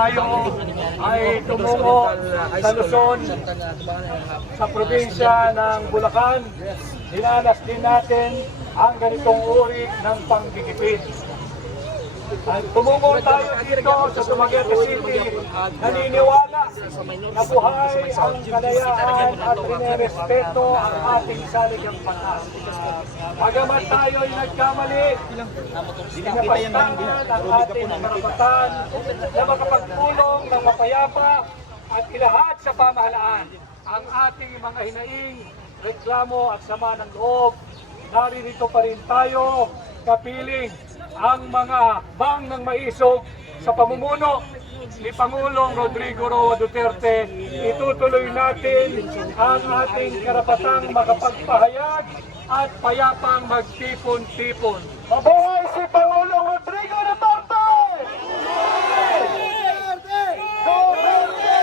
tayo ay tumungo sa Luzon, sa probinsya ng Bulacan, dinanas din natin ang ganitong uri ng panggigipit. At tumungo tayo dito sa Dumaguete City, naniniwala na buhay ang kalayaan at rinerespeto ang ating saligang patas. Bagamat tayo ay nagkamali, Pinapastangan ang ating karapatan na makapagpulong ng mapayapa at ilahad sa pamahalaan ang ating mga hinaing, reklamo at sama ng loob. Naririto pa rin tayo kapiling ang mga bang ng maisog sa pamumuno ni Pangulong Rodrigo Roa Duterte. Itutuloy natin ang ating karapatang makapagpahayag at payapang magtipon-tipon. Mabuhay si Pangulong Rodrigo Duterte! Duterte! Duterte!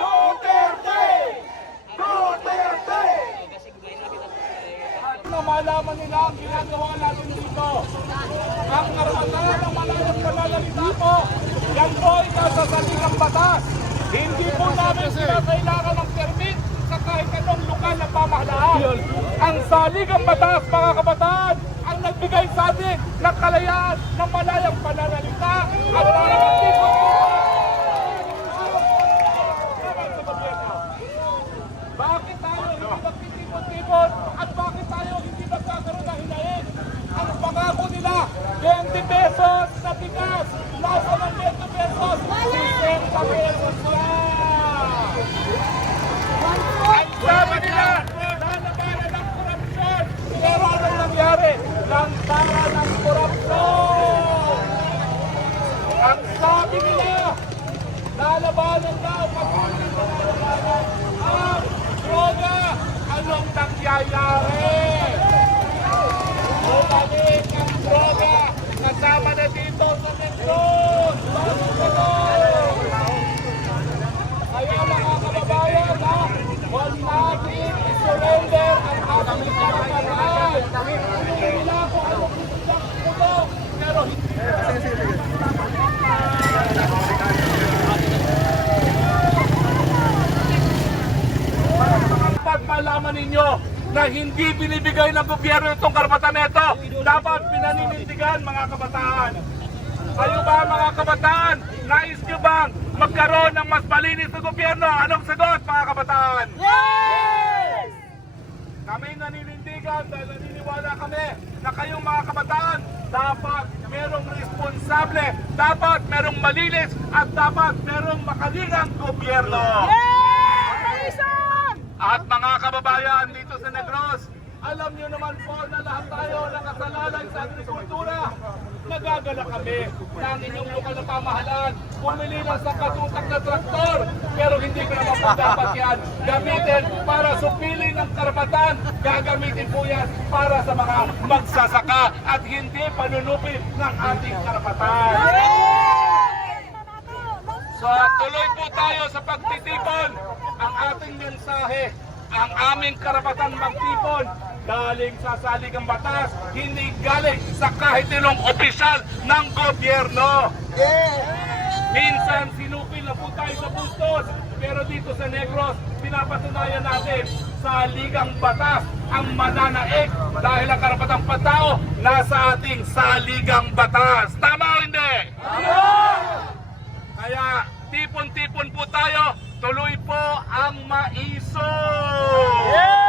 Duterte! Duterte! At na malaman nila ang ginagawa natin dito. Ang karapatan ng malayang pananalita po, yan po ay nasa saligang batas. Hindi po namin kailangan ng permit sa kahit anong lokal na pamahalaan. Ang saligang batas, mga kabataan, ang nagbigay sa atin ng kalayaan ng malayang pananalita at para magtipon Bakit tayo hindi magtitipon-tipon at bakit tayo hindi magkakaroon ng hinayin? Ang pangako nila, 20 pesos na tigas, nasa ng 20 pesos, 60 pesos lang! Ang sabi nila, lalabanan ng korupsyon, pero anong nangyari? Lantaran ng korupsyon! Ang sabi nila, lalabanan daw, patuloy na lalabanan ang droga. Anong nangyayari? Bumalik ang droga. Kasama na dito sa Negros. Bakit ganon? Kaya mga kababayan, ha, huwag natin i-surrender ang ating karapatan. Hindi nila kung anong gusto ko, pero hindi Dapat malaman ninyo na hindi binibigay ng gobyerno itong karapatan na ito. Dapat pinaninindigan mga kabataan. Kayo ba mga kabataan? Nais nyo bang magkaroon ng mas malinis na gobyerno? Anong sagot mga kabataan? Yes! Kami naninindigan dahil naniniwala kami na kayong mga kabataan dapat merong responsable, dapat merong malinis at dapat merong makalingang gobyerno. Mga kababayan dito sa Negros, alam niyo naman po na lahat tayo nakasalalay sa agrikultura. Nagagala kami ang inyong lokal na pamahalaan bumili ng sa katutak na traktor. Pero hindi ko naman po dapat yan gamitin para supilin ng karapatan. Gagamitin po yan para sa mga magsasaka at hindi panunupin ng ating karapatan. So tuloy po tayo sa pagtitipon. Ang ating mensahe, ang aming karapatan magtipon galing sa saligang batas, hindi galing sa kahit ilang opisyal ng gobyerno. Minsan sinupil na po tayo sa bustos, pero dito sa Negros, pinapatunayan natin sa ligang batas ang mananaig dahil ang karapatang patao nasa ating saligang batas. Tama o hindi? Kaya Tipon-tipon po tayo. Tuloy po ang maiso! Yeah!